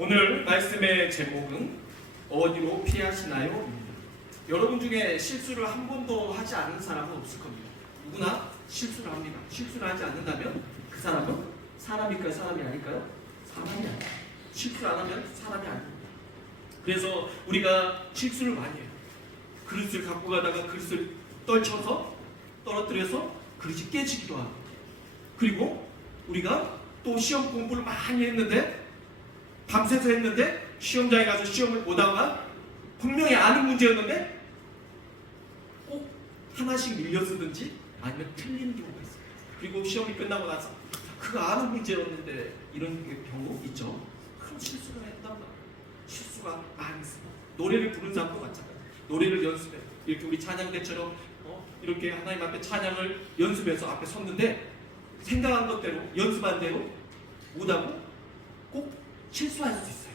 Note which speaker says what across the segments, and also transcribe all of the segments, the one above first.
Speaker 1: 오늘 말씀의 제목은 어디로 피하시나요? 여러분 중에 실수를 한 번도 하지 않은 사람은 없을 겁니다. 누구나 실수를 합니다. 실수를 하지 않는다면 그 사람은 사람일까요? 사람이 아닐까요? 사람이 아니에요. 실수를 안 하면 사람이 아닙니다. 그래서 우리가 실수를 많이 해요. 그릇을 갖고 가다가 그릇을 떨쳐서 떨어뜨려서 그릇이 깨지기도 하고 그리고 우리가 또 시험 공부를 많이 했는데 밤새서 했는데 시험장에 가서 시험을 보다가 분명히 아는 문제였는데 꼭 하나씩 밀려 쓰든지 아니면 틀리는 경우가 있어요. 그리고 시험이 끝나고 나서 그거 아는 문제였는데 이런 경우 있죠. 큰 실수를 했단 말이에요. 실수가 많이 있습니다. 노래를 부르는 사람도 마찬가지. 노래를 연습해. 이렇게 우리 찬양대처럼 어, 이렇게 하나님 앞에 찬양을 연습해서 앞에 섰는데 생각한 것대로 연습한 대로 못하고 꼭 실수할 수 있어요.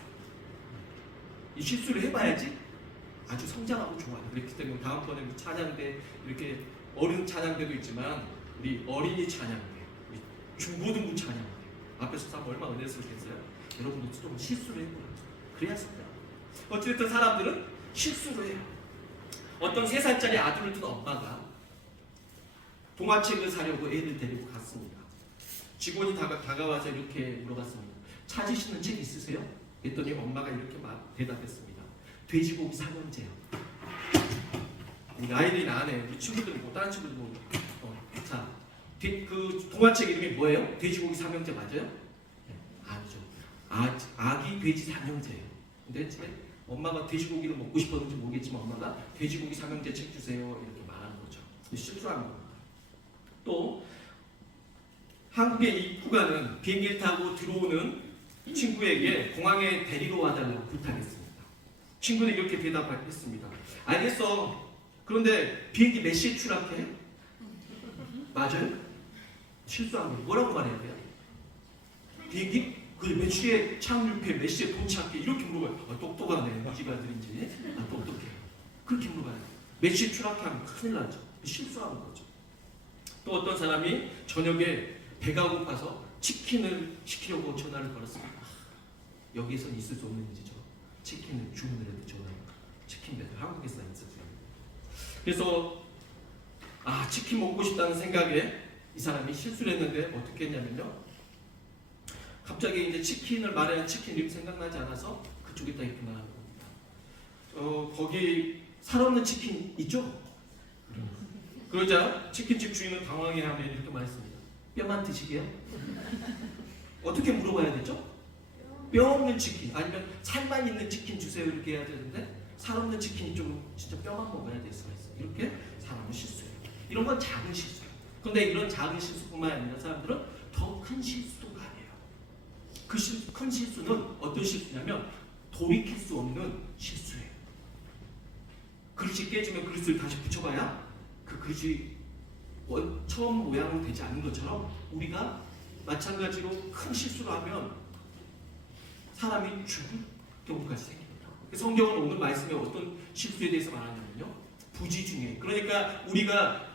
Speaker 1: 이 실수를 해봐야지 아주 성장하고 좋아요. 그렇기 때문에 다음번에 우리 찬양대 이렇게 어른 찬양대도 있지만 우리 어린이 찬양대, 우리 중고등부 찬양대 앞에서 사면 얼마나 은혜스럽겠어요. 여러분도 좀 실수를 해보라. 그래야 성장. 어찌됐든 사람들은 실수를 해요. 어떤 세 살짜리 아들을 둔 엄마가 동화책을 사려고 애를 데리고 갔습니다. 직원이 다가, 다가와서 이렇게 물어봤습니다. 찾으시는 책 있으세요? 했더니 엄마가 이렇게 막 대답했습니다. 돼지고기 삼형제요. 우리 아이들이 아네. 우리 친구들이 뭐 다른 친구들 뭐. 어, 자, 돼- 그 동화책 이름이 뭐예요? 돼지고기 삼형제 맞아요? 네, 아니죠. 아, 아기 돼지 삼형제예요. 근데 집에 엄마가 돼지고기를 먹고 싶었는지 모르겠지만 엄마가 돼지고기 삼형제 책 주세요 이렇게 말하는 거죠. 실수하는 겁니다. 또 한국에 입국하는 비행기를 타고 들어오는 친구에게 공항에 데리러 와달라고 부탁했습니다. 친구는 이렇게 대답했습니다. 알겠어. 그런데 비행기 몇 시에 출항해? 맞아요? 거예요. 뭐라고 말해야 돼요? 비행기 그몇 시에 착륙해, 몇 시에 도착해 이렇게 물어봐요. 아, 똑똑하네, 무지가 들인지. 아, 똑똑해. 그렇게 물어봐요. 몇 시에 출항하면 큰일 나죠. 실수하는 거죠. 또 어떤 사람이 저녁에 배가 고파서 치킨을 시키려고 전화를 걸었습니다. 아, 여기에선 있을 수 없는 일이죠. 치킨을 주문을 해도 전화가 치킨 배달 한국에서는 있었어요. 그래서 아 치킨 먹고 싶다는 생각에 이 사람이 실수를 했는데 어떻게 했냐면요. 갑자기 이제 치킨을 말하는 치킨 이름 생각나지 않아서 그쪽에다 이렇게 말하는 겁니다. 어 거기 살없는 치킨 있죠? 그러자 치킨집 주인은 당황해하며 이렇게 말했습니다. 뼈만 드시게요? 어떻게 물어봐야 되죠? 뼈 없는 치킨 아니면 살만 있는 치킨 주세요 이렇게 해야 되는데 살 없는 치킨이 좀 진짜 뼈만 먹어야 될 수가 있어요. 이렇게 사람은 실수해요. 이런 건 작은 실수예요. 그런데 이런 작은 실수뿐만 아니라 사람들은 더 큰 실수도 가해요. 그큰 실수는 어떤 실수냐면 돌이킬 수 없는 실수예요. 그릇이 깨지면 그릇을 다시 붙여봐야 그 그릇이 원, 처음 모양으로 되지 않는 것처럼 우리가 마찬가지로 큰 실수를 하면 사람이 죽을 경우까지 생깁니다. 성경은 오늘 말씀에 어떤 실수에 대해서 말하냐면요. 부지 중에 그러니까 우리가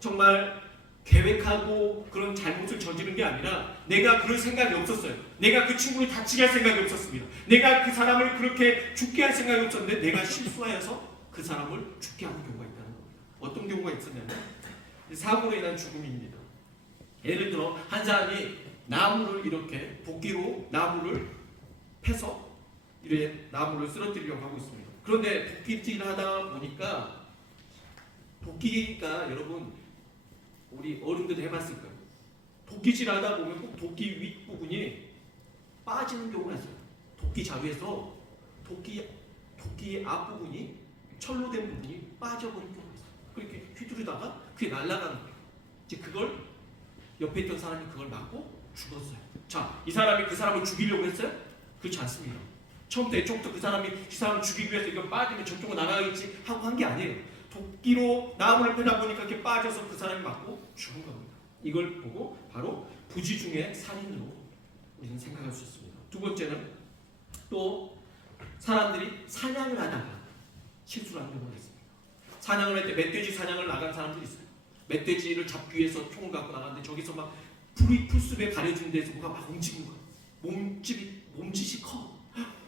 Speaker 1: 정말 계획하고 그런 잘못을 저지른 게 아니라 내가 그럴 생각이 없었어요. 내가 그 친구를 다치게 할 생각이 없었습니다. 내가 그 사람을 그렇게 죽게 할 생각이 없었는데 내가 실수하여서 그 사람을 죽게 하는 경우가 있다는 겁니다. 어떤 경우가 있었냐면 사고로 인한 죽음입니다. 예를 들어 한 사람이 나무를 이렇게 도끼로 나무를 패서 이렇게 나무를 쓰러뜨리려고 하고 있습니다. 그런데 도끼질을 하다 보니까 도끼가 여러분 우리 어른들 해봤을 거예요. 도끼질 하다 보면 꼭 도끼 윗 부분이 빠지는 경우가 있어요. 도끼 자위에서 도끼 도끼의 앞 부분이 철로 된 부분이 빠져버린 경우가 있어요. 그렇게 휘두르다가 그게 날아가는 거예요. 이제 그걸 옆에 있던 사람이 그걸 맞고 죽었어요. 자, 이 사람이 그 사람을 죽이려고 했어요? 그렇지 않습니다. 처음부터 애초부터 그 사람이 이 사람을 죽이기 위해서 이거 빠지면 저쪽으로 날아가겠지 하고 한 게 아니에요. 도끼로 나무를 패다 보니까 이렇게 빠져서 그 사람이 맞고 죽은 겁니다. 이걸 보고 바로 부지 중에 살인으로 우리는 생각할 수 있습니다. 두 번째는 또 사람들이 사냥을 하다가 실수를 하는 경우가 있습니다. 사냥을 할 때 멧돼지 사냥을 나간 사람들이 있어요. 멧돼지를 잡기 위해서 총을 갖고 나갔는데 저기서 막 불이 풀숲에 가려진 데서 뭐가 막 움직이는 거야. 몸집이, 몸짓이 커.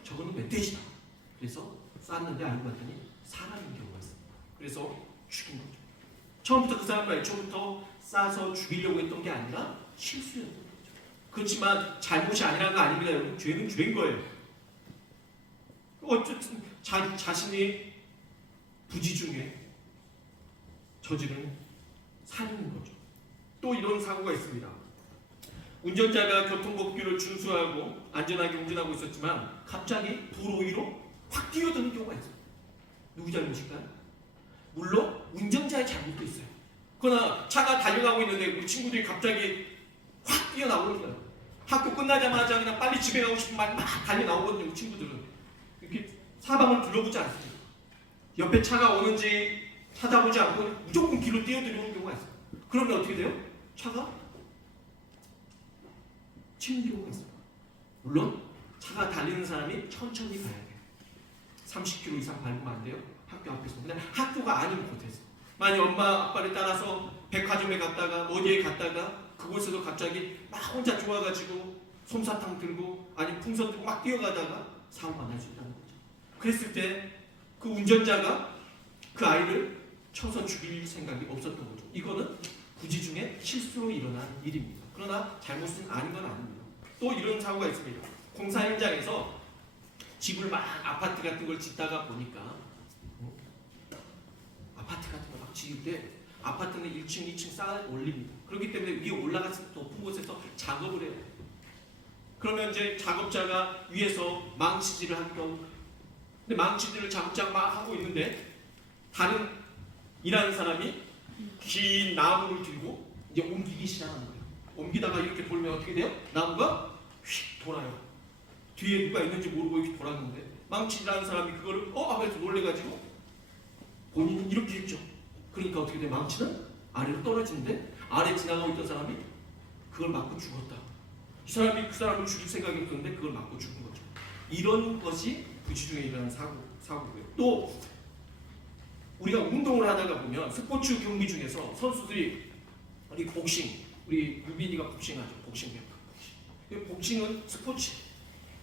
Speaker 1: 저거는 멧돼지다. 그래서 쌌는데 알고 봤더니 사람인 경우가 있습니다. 그래서 죽인 거죠. 처음부터 그 사람과 애초부터 싸서 죽이려고 했던 게 아니라 실수였던 거죠. 그렇지만 잘못이 아니라는 거 아닙니다. 여러분 죄는 죄인 거예요. 어쨌든 자, 자신이 부지 중에 저지른 살인인 거죠. 또 이런 사고가 있습니다. 운전자가 교통법규를 준수하고 안전하게 운전하고 있었지만 갑자기 도로 위로 확 뛰어드는 경우가 있어요. 누구 잘못일까요? 물론 운전자의 잘못도 있어요. 그러나 차가 달려가고 있는데 우리 친구들이 갑자기 확 뛰어나오는 거예요. 학교 끝나자마자 그냥 빨리 집에 가고 싶은 말막 달려 나오거든요. 우리 친구들은 이렇게 사방을 둘러보지 않습니다. 옆에 차가 오는지 찾아보지 않고 무조건 길로 있어요. 그러면 어떻게 돼요? 차가 치는 경우가 있어요. 물론 차가 달리는 사람이 천천히 가야 돼요. 30km 이상 밟으면 안 돼요. 학교 앞에서. 그냥 학교가 아닌 곳에서. 만약 엄마 아빠를 따라서 백화점에 갔다가 어디에 갔다가 그곳에서 갑자기 막 혼자 좋아가지고 솜사탕 들고 아니 풍선 들고 막 뛰어가다가 사고가 날 수 있다는 거죠. 그랬을 때 그 운전자가 그 아이를 쳐서 죽일 생각이 없었던 거죠. 이거는 구지 중에 실수로 일어난 일입니다. 그러나 잘못은 아닌 건 아닙니다. 또 이런 사고가 있습니다. 공사 현장에서 집을 막 아파트 같은 걸 짓다가 보니까 어? 아파트 같은 걸 막 지을 때 아파트는 1층, 2층 쌓아 올립니다. 그렇기 때문에 위에 올라가서 높은 곳에서 작업을 해요. 그러면 이제 작업자가 위에서 망치질을 하기도 하고 근데 망치질을 작업자가 막 하고 있는데 다른 일하는 사람이 긴 나무를 들고 이제 옮기기 시작하는 거예요. 옮기다가 이렇게 돌면 어떻게 돼요? 나무가 휙 돌아요. 뒤에 누가 있는지 모르고 이렇게 돌았는데 망치질하는 사람이 그거를 어 하면서 놀래가지고 본인은 이렇게 했죠. 그러니까 어떻게 돼? 망치는 아래로 떨어지는데 아래 지나가고 있던 사람이 그걸 맞고 죽었다. 이 사람이 그 사람을 죽일 생각이 없었는데 그걸 맞고 죽은 거죠. 이런 것이 부지 중에 일어나는 사고 사고고요. 또 우리가 운동을 하다가 보면 스포츠 경기 중에서 선수들이 우리 복싱, 우리 유빈이가 복싱하죠. 복싱 배우. 복싱. 이 복싱은 스포츠.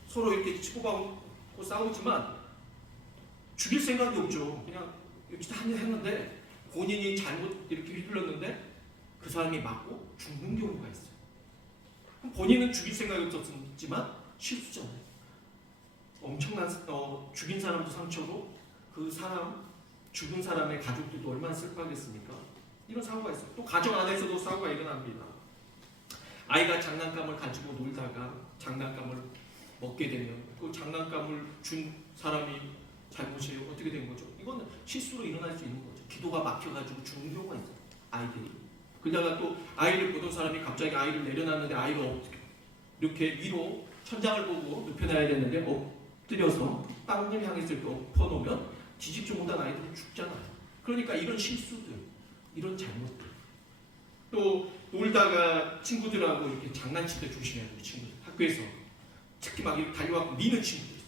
Speaker 1: 서로 이렇게 치고받고 싸우지만 죽일 생각이 없죠. 그냥 이렇게 한 했는데 본인이 잘못 이렇게 휘둘렀는데 그 사람이 맞고 죽는 경우가 있어요. 본인은 죽일 생각이 없었지만 실수잖아요. 엄청난 어, 죽인 사람도 상처고 그 사람 죽은 사람의 가족들도 얼마나 슬퍼하겠습니까? 이런 사고가 있어요. 또 가정 안에서도 사고가 일어납니다. 아이가 장난감을 가지고 놀다가 장난감을 먹게 되면 그 장난감을 준 사람이 잘못이에요. 어떻게 된 거죠? 이거는 실수로 일어날 수 있는 거죠. 기도가 막혀가지고 죽는 경우가 있어요. 아이들이. 그러다가 또 아이를 보던 사람이 갑자기 아이를 내려놨는데 아이가 어떻게 이렇게 위로 천장을 보고 눕혀놔야 되는데 엎드려서 땅을 향했을 때 엎어놓으면 뒤집지 못한 아이들은 죽잖아요. 그러니까 이런 실수들, 이런 잘못들. 또 놀다가 친구들하고 이렇게 장난칠 때 조심해야 돼요. 친구들 학교에서 특히 막 이렇게 달려와서 미는 친구들 있어.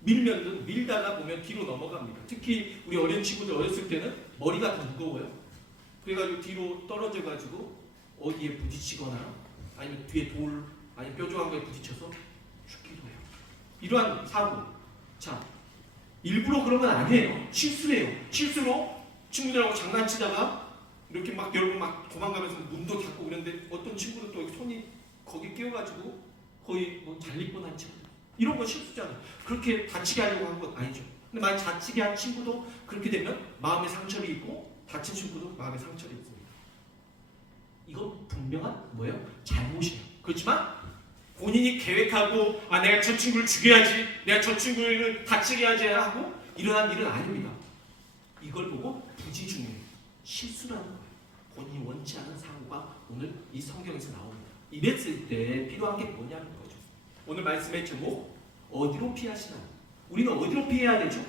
Speaker 1: 밀면은 밀다가 보면 뒤로 넘어갑니다. 특히 우리 어린 친구들 어렸을 때는 머리가 더 무거워요. 그래가지고 뒤로 떨어져가지고 어디에 부딪히거나 아니면 뒤에 돌 아니면 뾰족한 거에 부딪혀서 죽기도 해요. 이러한 사고. 자, 일부러 그런 건 아니에요. 실수예요. 실수로 친구들하고 장난치다가 이렇게 막 열고 막 도망가면서 문도 닫고 그랬는데 어떤 친구는 또 손이 거기 끼어가지고 거의 뭐 잘릴 뻔한 친구. 이런 거 실수잖아요. 그렇게 다치게 하려고 한 건 아니죠. 근데 만약 다치게 한 친구도 그렇게 되면 마음의 상처를 입고 다친 친구도 마음의 상처를 입습니다. 이건 분명한 뭐예요? 잘못이에요. 그렇지만 본인이 계획하고 아 내가 저 친구를 죽여야지, 내가 저 친구를 다치게 하지 하고 일어난 일은 아닙니다. 이걸 보고 부지 중에 실수라는 거예요. 본인이 원치 않은 사고가 오늘 이 성경에서 나옵니다. 이랬을 때 필요한 게 뭐냐는 거죠. 오늘 말씀의 제목 어디로 피하시나? 우리는 어디로 피해야 되죠?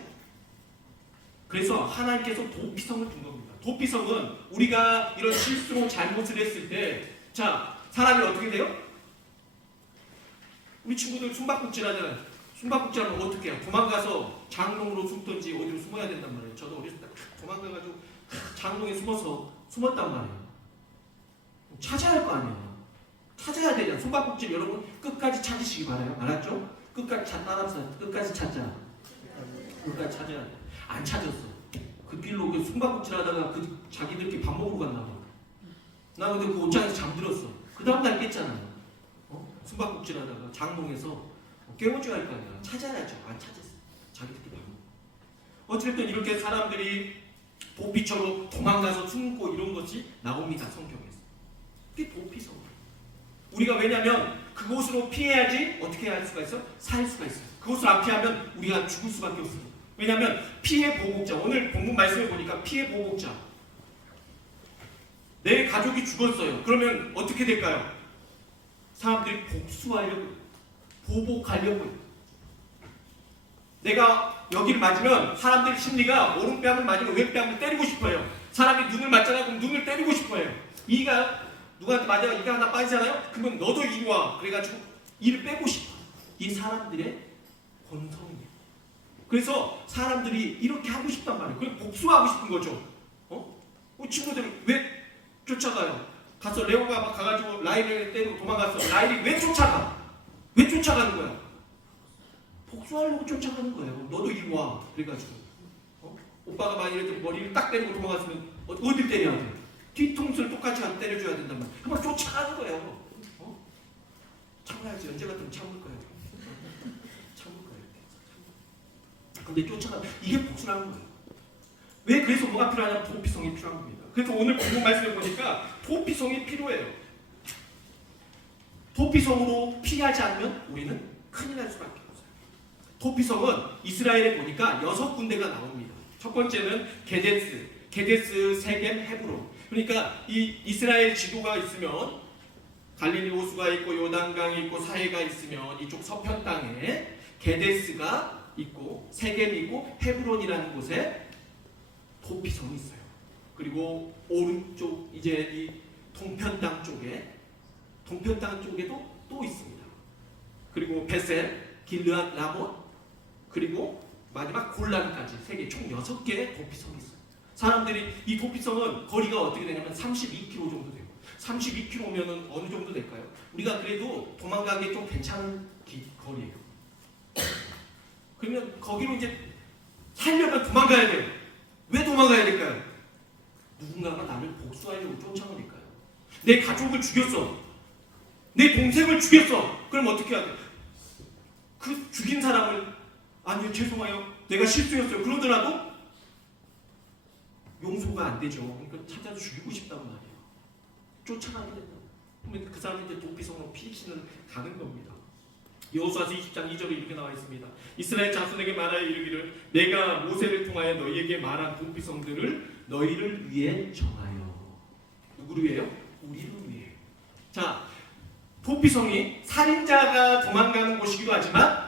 Speaker 1: 그래서 하나님께서 도피성을 준 겁니다. 도피성은 우리가 이런 실수로 잘못을 했을 때, 자 사람이 어떻게 돼요? 우리 친구들 숨바꼭질 하잖아요. 숨바꼭질 하면 어떻게 해요? 도망가서 장롱으로 숨든지 어디로 숨어야 된단 말이에요. 저도 어렸을 때 도망가가지고 장롱에 숨어서 숨었단 말이에요. 찾아야 할 거 아니에요. 찾아야 되잖아. 숨바꼭질 여러분 끝까지 찾으시기 바라요. 알았죠? 끝까지 찾 따라서 끝까지 찾자. 그까지 찾아야 돼. 안 찾았어. 그 길로 그 숨바꼭질 하다가 그 자기들끼리 밥 먹으러 봐. 나 근데 그 옷장에서 잠들었어. 그 다음 날 깼잖아. 어? 숨바꼭질 하다가 장롱에서 깨워줘야 할 거 아니야. 찾아야죠. 안 찾았어. 자기들끼리 밥 먹어. 어쨌든 이렇게 사람들이 도피처로 도망가서 숨고 이런 것이 나옵니다. 성경에서. 그게 도피성. 우리가 왜냐면 그곳으로 피해야지 어떻게 할 수가 있어? 살 수가 있어. 그곳을 안 피하면 우리가 죽을 수밖에 없어. 왜냐면 피해 보복자. 오늘 본문 말씀을 보니까 피해 보복자. 내 가족이 죽었어요. 그러면 어떻게 될까요? 사람들이 복수하려고 보복하려고. 내가 여기를 맞으면 사람들 심리가 오른뺨을 맞으면 왼뺨을 때리고 싶어요. 사람이 눈을 맞잖아 그럼 눈을 때리고 싶어요. 이가 누구한테 맞아가 이가 하나 빠지잖아요. 그러면 너도 이리 와. 그래가지고 이를 빼고 싶어. 이 사람들의 본성이에요. 그래서 사람들이 이렇게 하고 싶단 말이에요. 그냥 복수하고 싶은 거죠. 어? 우리 친구들은 왜 쫓아가요? 가서 레오가 막 가가지고 라일을 때리고 도망갔어. 라일이 왜 쫓아가? 왜 쫓아가는 거야? 복수하려고 쫓아가는 거예요. 너도 이리 와. 그래가지고 어? 오빠가 만약에 머리를 딱 때리고 도망갔으면 어, 어딜 때려야 돼? 뒤통수를 똑같이 안 때려줘야 된단 말이야. 그만 쫓아가는 거예요. 어? 참아야지. 언제 같으면 참을 거야. 참을 거야. 이렇게. 근데 쫓아가 이게 복수라는 거예요. 왜 그래서 뭐가 필요하냐? 도피성이 필요한 겁니다. 그래서 오늘 본문 말씀을 보니까 도피성이 필요해요. 도피성으로 피하지 않으면 우리는 큰일 날 수밖에 없어요. 도피성은 이스라엘에 보니까 여섯 군데가 나옵니다. 첫 번째는 게데스, 게데스, 세겜, 헤브론. 그러니까 이 이스라엘 지도가 있으면 갈릴리 호수가 있고 요단강이 있고 사해가 있으면 이쪽 서편 땅에 게데스가 있고 세겜이 있고 헤브론이라는 곳에 도피성이 있어요. 그리고 오른쪽 이제 이 동편 땅 쪽에 동편 땅 쪽에도 또 있습니다. 그리고 베셀, 길르앗, 라몬 그리고 마지막 골란까지 세개총 여섯 개의 도피성이 있어요. 사람들이 이 도피성은 거리가 어떻게 되냐면 32km 정도 돼요. 32km면은 어느 정도 될까요? 우리가 그래도 도망가기 좀 괜찮은 기, 거리예요. 그러면 거기로 이제 살려면 도망가야 돼요. 왜 도망가야 될까요? 누군가가 나를 복수하려고 쫓아오니까요. 내 가족을 죽였어. 내 동생을 죽였어. 그럼 어떻게 해야 돼? 그 죽인 사람을 아니요 죄송해요. 내가 실수했어요. 그러더라도 용서가 안 되죠. 그러니까 찾아서 죽이고 싶단 말이에요. 쫓아가게 된다. 그러면 그 사람이 이제 도피성으로 피신을 가는 겁니다. 여호수아서 20장 2절에 이렇게 나와 있습니다. 이스라엘 자손에게 말하여 이르기를 내가 모세를 통하여 너희에게 말한 도피성들을 너희를 위해 정하여 누구를 위해요? 우리를 위해. 자, 도피성이 살인자가 도망가는 곳이기도 하지만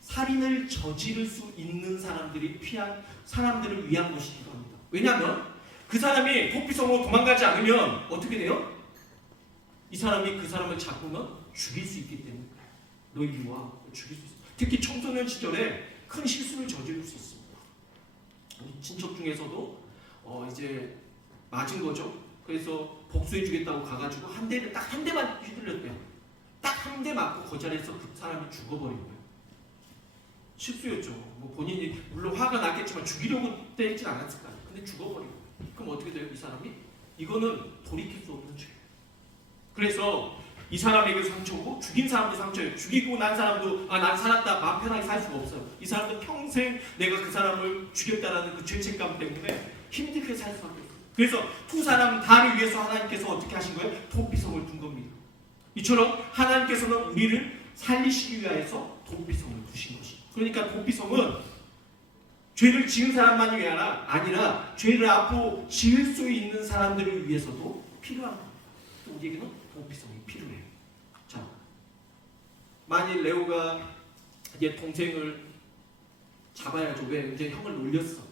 Speaker 1: 살인을 저지를 수 있는 사람들이 피한 사람들을 위한 곳이기도 합니다. 왜냐하면 그 사람이 도피성으로 도망가지 않으면 어떻게 돼요? 이 사람이 그 사람을 잡으면 죽일 수 있기 때문에 너희 와 죽일 수 있어. 특히 청소년 시절에 큰 실수를 저지를 수. 우리 친척 중에서도 어 이제 맞은 거죠. 그래서 복수해주겠다고 가가지고 한 대를 딱 한 대만 휘둘렀대요. 딱 한 대 맞고 그 자리에서 그 사람이 죽어버린 거예요. 실수였죠. 뭐 본인이 물론 화가 났겠지만 죽이려고 때리진 않았을 거 아니에요. 근데 죽어버린 거예요. 그럼 어떻게 돼요? 이 사람이? 이거는 돌이킬 수 없는 죄예요. 그래서 이 사람에게 상처고 죽인 사람도 상처예요. 죽이고 난 사람도 아 난 살았다 마음 편하게 살 수가 없어요. 이 사람도 평생 내가 그 사람을 죽였다라는 그 죄책감 때문에 힘들게 살 수밖에 없어요. 그래서 두 사람 다를 위해서 하나님께서 어떻게 하신 거예요? 도피성을 둔 겁니다. 이처럼 하나님께서는 우리를 살리시기 위하여서 도피성을 두신 것이죠. 그러니까 도피성은 죄를 지은 사람만이 위하라 아니라 죄를 앞으로 지을 수 있는 사람들을 위해서도 필요한 겁니다. 또 우리에게는 도피성이 필요해요. 자, 만일 레오가 이제 동생을 잡아야죠. 왜? 이제 형을 놀렸어.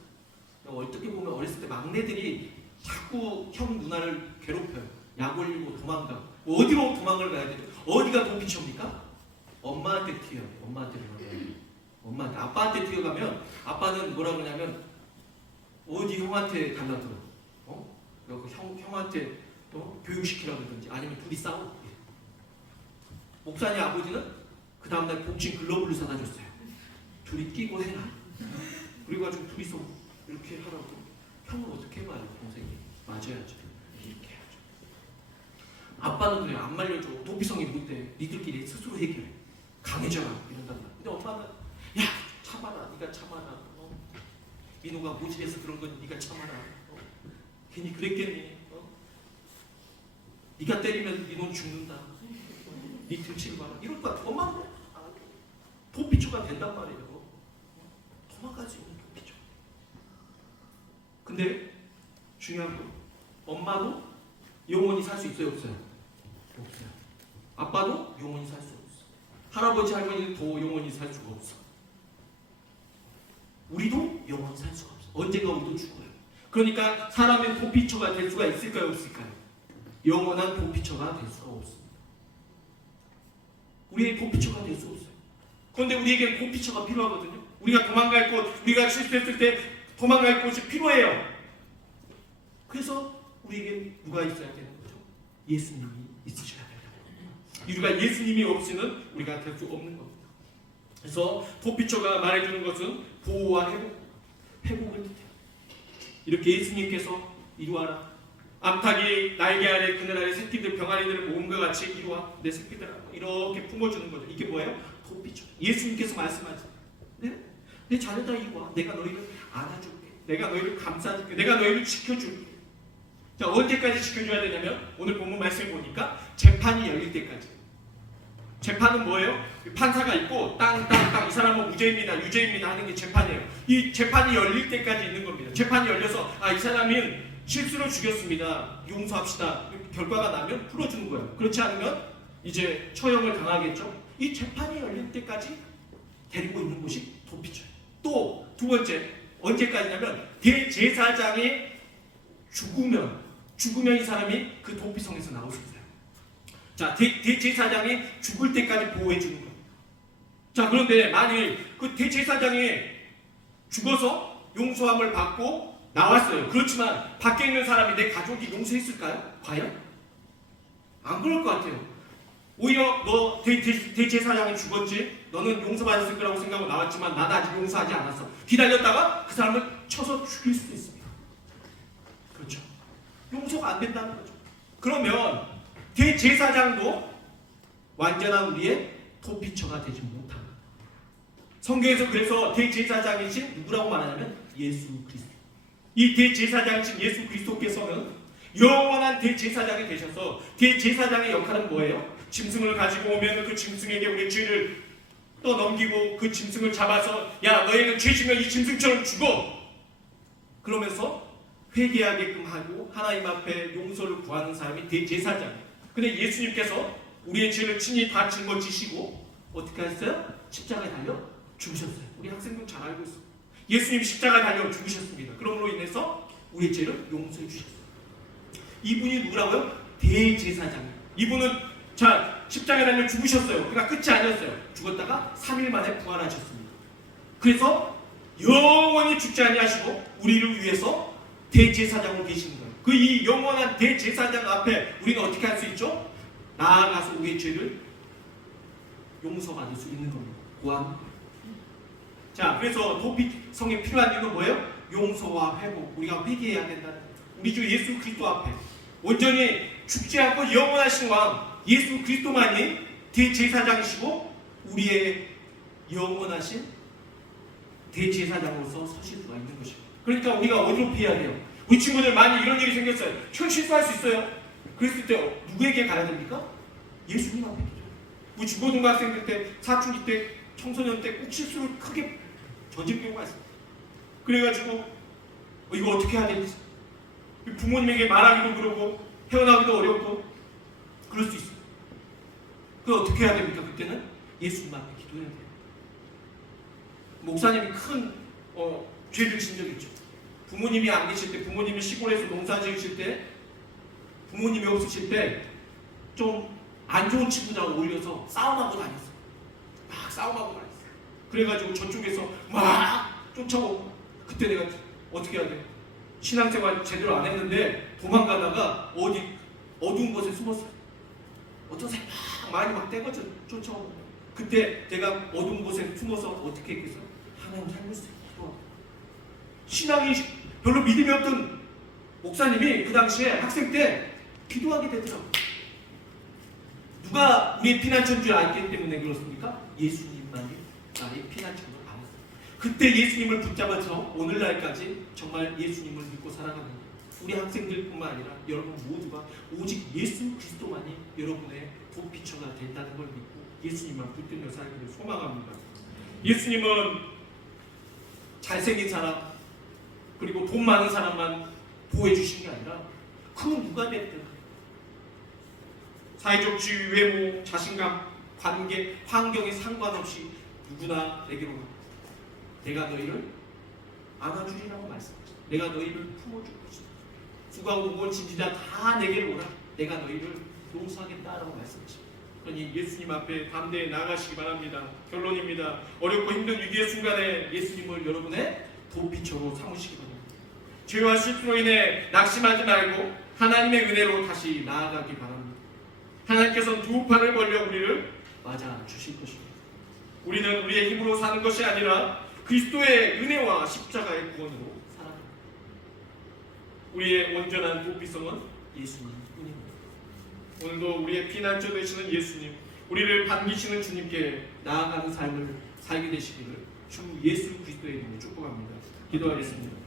Speaker 1: 어떻게 보면 어렸을 때 막내들이 자꾸 형 누나를 괴롭혀요. 약 올리고 도망가. 뭐 어디로 도망을 가야 되죠? 어디가 도피처입니까? 엄마한테 튀어요. 엄마한테 그러면 엄마한테 아빠한테 튀어가면 아빠는 뭐라 그러냐면 어디 형한테 달라들어. 어? 그리고 형 형한테 또 교육시키라 그러든지 아니면 둘이 싸워. 목사님 아버지는 그 다음날 복싱 글러브를 사다 줬어요. 둘이 끼고 해라. 그래가지고 둘이서 이렇게 하라고. 형은 어떻게 봐요, 동생이? 맞아야죠. 이렇게 해야죠. 아빠는 그래 안 말려줘. 도피성이 못돼. 니들끼리 스스로 해결해. 강해져라 이런단 말이야. 근데 엄마는 야 참아라. 네가 참아라. 어? 민호가 모질해서 그런 건 네가 참아라. 어? 괜히 그랬겠니? 어? 네가 때리면 민호는 죽는다. 네 등치를 봐라. 이럴 것 같아. 엄마는 도피처가 된단 말이에요. 도망갈 수 있는 도피처. 근데 중요한 건 엄마도 영원히 살 수 있어요, 없어요? 없어요. 아빠도 영원히 살 수 없어. 할아버지 할머니는 더 영원히 살 수가 없어. 우리도 영원히 살 수가 없어. 언젠가 우리도 죽어요. 그러니까 사람의 도피처가 될 수가 있을까요, 없을까요? 영원한 도피처가 될 수가 없습니다. 우리의 도피처가 될 수 없어요. 그런데 우리에게 도피처가 필요하거든요. 우리가 도망갈 곳, 우리가 실수했을 때 도망갈 곳이 필요해요. 그래서 우리에게 누가 있어야 되는 거죠? 예수님이 있으셔야 된다. 우리가 예수님이 없이는 우리가 될 수 없는 겁니다. 그래서 도피처가 말해주는 것은 보호와 회복, 회복을 뜻해요. 이렇게 예수님께서 이루어라. 암탉이 날개 아래 그늘 아래 새끼들 병아리들을 모음과 같이 이루어 내 새끼들아 이렇게 품어주는 거죠. 이게 뭐예요? 도피처. 예수님께서 말씀하죠. 네? 내 자녀다 이와 내가 너희를 안아줄게. 내가 너희를 감싸줄게. 내가 너희를 지켜줄게. 자 언제까지 지켜줘야 되냐면 오늘 본문 말씀 보니까 재판이 열릴 때까지. 재판은 뭐예요? 판사가 있고 땅땅땅 이 사람은 무죄입니다, 유죄입니다 하는 게 재판이에요. 이 재판이 열릴 때까지 있는 겁니다. 재판이 열려서 아 이 사람은 실수로 죽였습니다. 용서합시다. 결과가 나면 풀어주는 거예요. 그렇지 않으면 이제 처형을 당하겠죠. 이 재판이 열릴 때까지 데리고 있는 곳이 도피죠. 또두 번째 언제까지냐면 대제사장이 죽으면 죽으면 이 사람이 그 도피성에서 나올 수 있어요. 자 대, 대제사장이 죽을 때까지 보호해 주는 거예요. 자 그런데 만일 그 대제사장이 죽어서 용서함을 받고 나왔어요. 그렇지만 밖에 있는 사람이 내 가족이 용서했을까요? 과연? 안 그럴 것 같아요. 오히려 너 대, 대, 대제사장이 죽었지? 너는 용서받았을 거라고 생각하고 나왔지만 나는 아직 용서하지 않았어. 기다렸다가 그 사람을 쳐서 죽일 수도 있습니다. 그렇죠. 용서가 안 된다는 거죠. 그러면 대제사장도 완전한 우리의 토피처가 되지 못합니다. 성경에서 그래서 대제사장이신 누구라고 말하냐면 예수 그리스도. 이 대제사장이신 예수 그리스도께서는 영원한 대제사장이 되셔서 대제사장의 역할은 뭐예요? 짐승을 가지고 오면 그 짐승에게 우리 죄를 떠넘기고 그 짐승을 잡아서 야 너희는 죄 지면 이 짐승처럼 죽어! 그러면서 회개하게끔 하고 하나님 앞에 용서를 구하는 사람이 대제사장. 근데 예수님께서 우리의 죄를 친히 다 짊어지시고 어떻게 하셨어요? 십자가에 달려 죽으셨어요. 우리 학생들 잘 알고 있어요. 예수님 십자가에 달려 죽으셨습니다. 그럼으로 인해서 우리의 죄를 용서해 주셨어요. 이분이 누구라고요? 대제사장. 이분은 자 십자가에 달려 죽으셨어요. 그러니까 끝이 아니었어요. 죽었다가 3일 만에 부활하셨습니다. 그래서 영원히 죽지 아니하시고 우리를 위해서 대제사장으로 계시는 거예요. 그 이 영원한 대제사장 앞에 우리는 어떻게 할 수 있죠? 나아가서 우리의 죄를 용서받을 수 있는 겁니다. 구한. 자, 그래서 도피성에 필요한 이유는 뭐예요? 용서와 회복. 우리가 회개해야 거예요. 우리 주 예수 그리스도 앞에 온전히 죽지 않고 영원하신 왕 예수 그리스도만이 대제사장이시고 우리의 영원하신 대제사장으로서 서실 수가 있는 것입니다. 그러니까 우리가 어디로 피해야 돼요? 우리 친구들 많이 이런 일이 생겼어요. 형 실수할 수 있어요. 그랬을 때 누구에게 가야 됩니까? 예수님 앞에 기도. 우리 중고등학생들 때, 사춘기 때, 청소년 때 꼭 실수를 크게 저질 경우가 있어요. 그래가지고 어, 이거 어떻게 해야 되지? 부모님에게 말하기도 그러고 헤어나기도 어렵고 그럴 수 있어요. 그 어떻게 해야 됩니까? 그때는 예수님 앞에 기도해야 돼요. 목사님이 큰 어, 죄를 진 적이 있죠. 부모님이 안 계실 때, 부모님이 시골에서 농사 지으실 때, 부모님이 없으실 때 좀 안 좋은 친구들하고 어울려서 싸움하고 다녔어요. 막 싸움하고 다녔어요. 그래가지고 저쪽에서 막 쫓아오고 그때 내가 어떻게 해야 돼? 신앙생활 제대로 안 했는데 도망가다가 어디 어두운 곳에 숨었어요. 어떤 사람 많이 막 떼거져 쫓아오고 그때 내가 어두운 곳에 숨어서 어떻게 했겠어요? 하나님. 기도하고. 신앙이 별로 믿음이 없던 목사님이 그 당시에 학생 때 기도하게 되더라고요. 누가 우리의 피난처인 줄 알기 때문에 그렇습니까? 예수님만이 나의 피난처를 알았어요. 그때 예수님을 붙잡아서 오늘날까지 정말 예수님을 믿고 살아가는 우리 학생들뿐만 아니라 여러분 모두가 오직 예수 그리스도만이 여러분의 도피처가 된다는 걸 믿고 예수님만 붙들며 살기를 소망합니다. 예수님은 잘생긴 사람 그리고 돈 많은 사람만 보호해 주신 게 아니라 그 누가 됐든 사회적 지위, 외모, 자신감, 관계, 환경에 상관없이 누구나 내게로 와. 내가 너희를 안아주리라고 말씀하셨다. 내가 너희를 품어줄 것이다. 무거운 짐지다 다 내게로 오라. 내가 너희를 용서하겠다라고 말씀하십니다. 그러니 예수님 앞에 담대히 나가시기 바랍니다. 결론입니다. 어렵고 힘든 위기의 순간에 예수님을 여러분의 도피처로 삼으시기 바랍니다. 죄와 실수로 인해 낙심하지 말고 하나님의 은혜로 다시 나아가기 바랍니다. 하나님께서는 두 팔을 벌려 우리를 맞아 주실 것입니다. 우리는 우리의 힘으로 사는 것이 아니라 그리스도의 은혜와 십자가의 구원으로. 우리의 온전한 도피성은 예수님뿐입니다. 오늘도 우리의 피난처 되시는 예수님, 우리를 반기시는 주님께 나아가는 삶을 살게 되시기를 주 예수 그리스도의 이름으로 축복합니다. 기도하겠습니다.